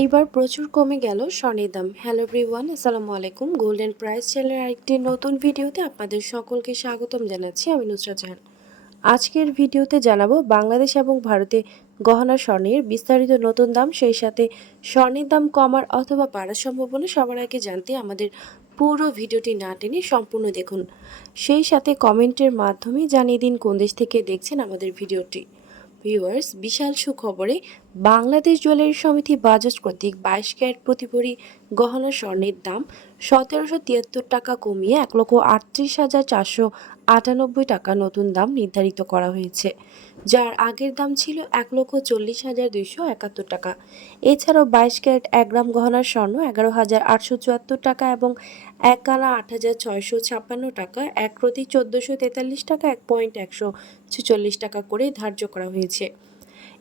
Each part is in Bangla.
এইবার প্রচুর কমে গেল স্বর্ণের দাম। হ্যালো এভরিওয়ান আসসালামু আলাইকুম। গোল্ডেন প্রাইস চ্যানেলের আরেকটি নতুন ভিডিওতে আপনাদের সকলকে স্বাগতম জানাচ্ছি, আমি নুসরাত জাহান। আজকের ভিডিওতে জানাব বাংলাদেশ এবং ভারতে গহনা স্বর্ণের বিস্তারিত নতুন দাম, সেই সাথে স্বর্ণের দাম কমার অথবা বাড়ার সম্ভাবনা সবার আগে জানতে আমাদের পুরো ভিডিওটি না টেনে সম্পূর্ণ দেখুন। সেই সাথে কমেন্টের মাধ্যমে জানিয়ে দিন কোন দেশ থেকে দেখছেন আমাদের ভিডিওটি। ভিউয়ার্স বিশাল সুখবরে বাংলাদেশ জুয়েলারি সমিতি বাজাজ কর্তৃক বাইশ ক্যারেট প্রতি ভরি গহনা স্বর্ণের দাম সতেরোশো তিয়াত্তর টাকা কমিয়ে এক লক্ষ আটত্রিশ হাজার চারশো আটানব্বই টাকা নতুন দাম নির্ধারিত করা হয়েছে, যার আগের দাম ছিল এক লক্ষ চল্লিশ হাজার দুইশো একাত্তর টাকা। এছাড়াও বাইশ ক্যারেট এক গ্রাম গহনার স্বর্ণ এগারো হাজার আটশো চুয়াত্তর টাকা এবং এক কানা আট হাজার ছয়শো ছাপ্পান্ন টাকা, এক প্রতি চোদ্দোশো তেতাল্লিশ টাকা, এক পয়েন্ট একশো ছেচল্লিশ টাকা করে ধার্য করা হয়েছে।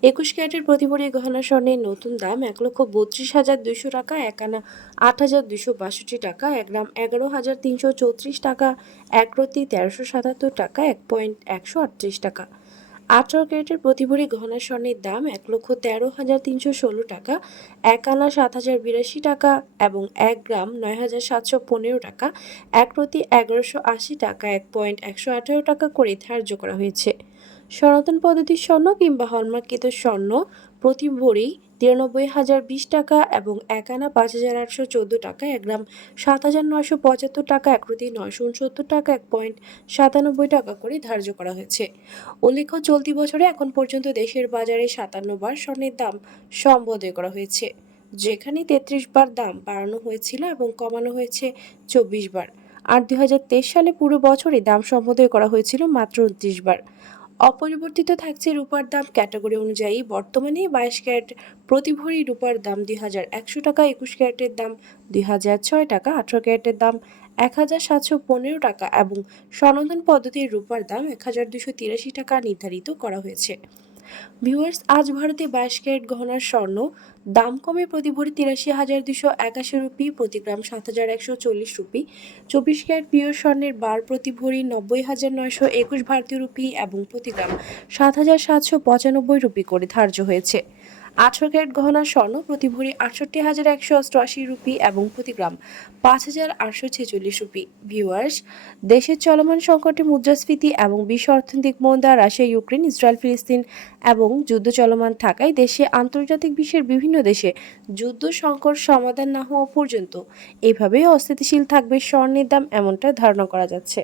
একুশ ক্যারেটের প্রতি ভরি গহনা স্বর্ণের নতুন দাম এক লক্ষ বত্রিশ হাজার দুইশো টাকা এক আনা আট হাজার দুইশো বাষট্টি টাকা, এক গ্রাম এগারো হাজার তিনশো চৌত্রিশ টাকা, এক প্রতি তেরোশো সাতাত্তর টাকা, এক পয়েন্ট একশো আটত্রিশ টাকা। আঠারো ক্যারেটের প্রতি ভরি গহনা স্বর্ণের দাম এক লক্ষ তেরো হাজার তিনশো ষোলো টাকা এক আনা সাত হাজার বিরাশি টাকা এবং এক গ্রাম নয় হাজার সাতশো পনেরো টাকা, এক প্রতি এগারোশো আশি টাকা, এক পয়েন্ট একশো আঠারো টাকা করে ধার্য করা হয়েছে। সনাতন পদ্ধতির স্বর্ণ কিংবা হলমার্কিত স্বর্ণ প্রতি ভরি তিরানব্বই হাজার বিশ টাকা এবং এক আনা পাঁচ হাজার আটশো চোদ্দ টাকা, এক গ্রাম সাত হাজার নয়শো পঁচাত্তর টাকা, এক প্রতি নয়শো উনসত্তর টাকা, এক পয়েন্ট সাতানব্বই টাকা করে ধার্য করা হয়েছে। উল্লেখ্য, চলতি বছরে এখন পর্যন্ত দেশের বাজারে সাতান্ন বার স্বর্ণের দাম সম্বোধন করা হয়েছে, যেখানে তেত্রিশ বার দাম বাড়ানো হয়েছিল এবং কমানো হয়েছে চব্বিশ বার। আর দুই হাজার তেইশ সালে পুরো বছরে দাম সম্বোধন করা হয়েছিল মাত্র উনত্রিশ বার। অপরিবর্তিত থাকছে রূপার দাম ক্যাটাগরি অনুযায়ী। বর্তমানে বাইশ ক্যারেট প্রতি ভরি রূপার দাম দুই হাজার একশো টাকা, একুশ ক্যারেটের দাম দুই হাজার ছয় টাকা, আঠারো ক্যারেটের দাম এক হাজার সাতশো পনেরো টাকা এবং সনন্দন পদ্ধতির রূপার দাম এক হাজার দুশো তিরাশি টাকা নির্ধারিত করা হয়েছে। ভিউয়ার্স আজ ভারতে বাইশ ক্যারেট গহনার স্বর্ণ, দাম কমে প্রতি ভরি তিরাশি হাজার দুশো একাশি রুপি, প্রতি গ্রাম সাত হাজার একশো চল্লিশ রুপি। চব্বিশ ক্যারেট পিওর স্বর্ণের বার প্রতি ভরি নব্বই হাজার নয়শো একুশ ভারতীয় রুপি এবং প্রতি গ্রাম সাত হাজার সাতশো পঁচানব্বই রুপি করে ধার্য হয়েছে। আঠারো ক্যারেট গহনা স্বর্ণ প্রতি ভরি আটষট্টি হাজার একশো অষ্টআশি রুপি এবং প্রতি গ্রাম পাঁচ হাজার আটশো ছেচল্লিশ রুপি। ভিউয়ার্স দেশের চলমান সংকটে মুদ্রাস্ফীতি এবং বিশ্ব অর্থনৈতিক মন্দা রাশিয়া, ইউক্রেন, ইসরায়েল, ফিলিস্তিন এবং যুদ্ধ চলমান থাকায় দেশে আন্তর্জাতিক বিশ্বের বিভিন্ন দেশে যুদ্ধ সংকট সমাধান না হওয়া পর্যন্ত এভাবেই অস্থিতিশীল থাকবে স্বর্ণের দাম এমনটা ধারণা করা যাচ্ছে।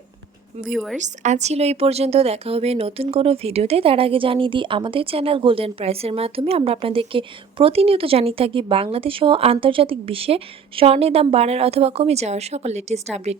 ভিউয়ার্স, আজ ছিল এই পর্যন্ত। দেখা হবে নতুন কোনো ভিডিওতে। তার আগে জানিয়ে দিই, আমাদের চ্যানেল গোল্ডেন প্রাইসের মাধ্যমে আমরা আপনাদেরকে প্রতিনিয়ত জানিয়ে থাকি বাংলাদেশ সহ আন্তর্জাতিক বিশ্বে স্বর্ণের দাম বাড়ার অথবা কমে যাওয়ার সকল লেটেস্ট আপডেট